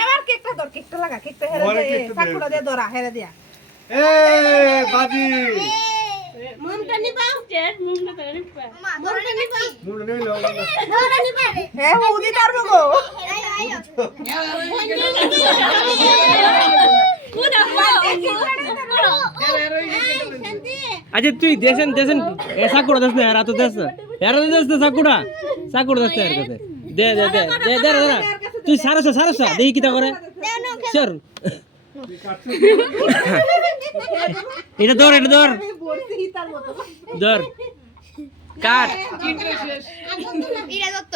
এবার কেকটা ধর, কেকটা লাগা, কেকটা হেরে দে, চাকুটা দিয়ে ধরা, হেরে দিয়া। বাজি মুমটা নিবা চেস মুমটা তো নিবা মুমটা নিবা মুড়ে নিয়ে নাও মুমটা নিবা হে উদি পারবো গো। আচ্ছা তুই দেশেন দেশেন এসা করে দেস না এরা তো দেস না এরা তো দেস না সাকুড়া সাকুড়া দেস না এর কাছে দে দে দে দে দে দে তুই সারসা সারসা দেখি কিটা করে চল এটা ধর ধর কাট ইরা দত্ত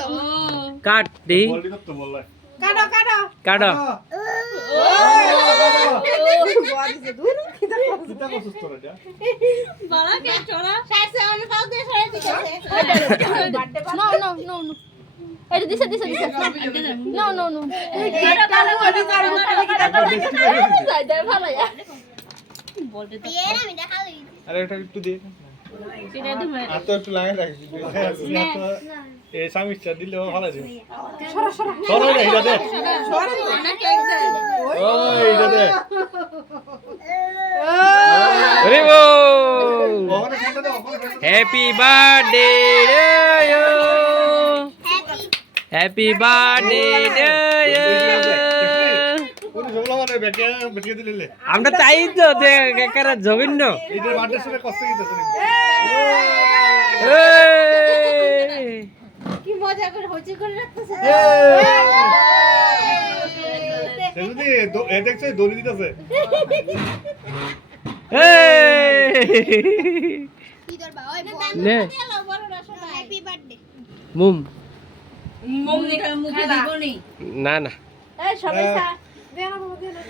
কাট দি বললি কত বললা কাটো কাটো। কাটো কিটা কষ্ট করে যা বলা কে চলা সাইসে অনেক পাও দিয়ে সরে দিছে নো নো নো নো এটা দিছে নো নো নো কাটো যাই যাই ভালো যা বলতে তো এর আমি দেখালি আরে এটা একটু দে সিনা তুমি আর তো একটু লাগে রাখি এই সামিচটা দিলে ভালো আছে সরা সরা সরো না এটা দে না কেক দে ওই এটা দে আরে ও ওখানে ফেলে দাও ওখানে ফেলে happy birthday to you happy birthday to you কোন ঝগড়া মানে বেকে দিলে আমরা তাই তো যে কাকারা জবিন্ন এটা বার্থডে শুনে কষ্ট দিতেছ কি মজা করে হইচি করে রাখতেছে যদি এ দেখছো দড়ি দিতেছে কি দরবা ওই নে বড়রা সবাই হ্যাপি বার্থডে মুম মুম নিকা মুখে দিব নি। না না এই সবাই দেনা বাবা দেনা।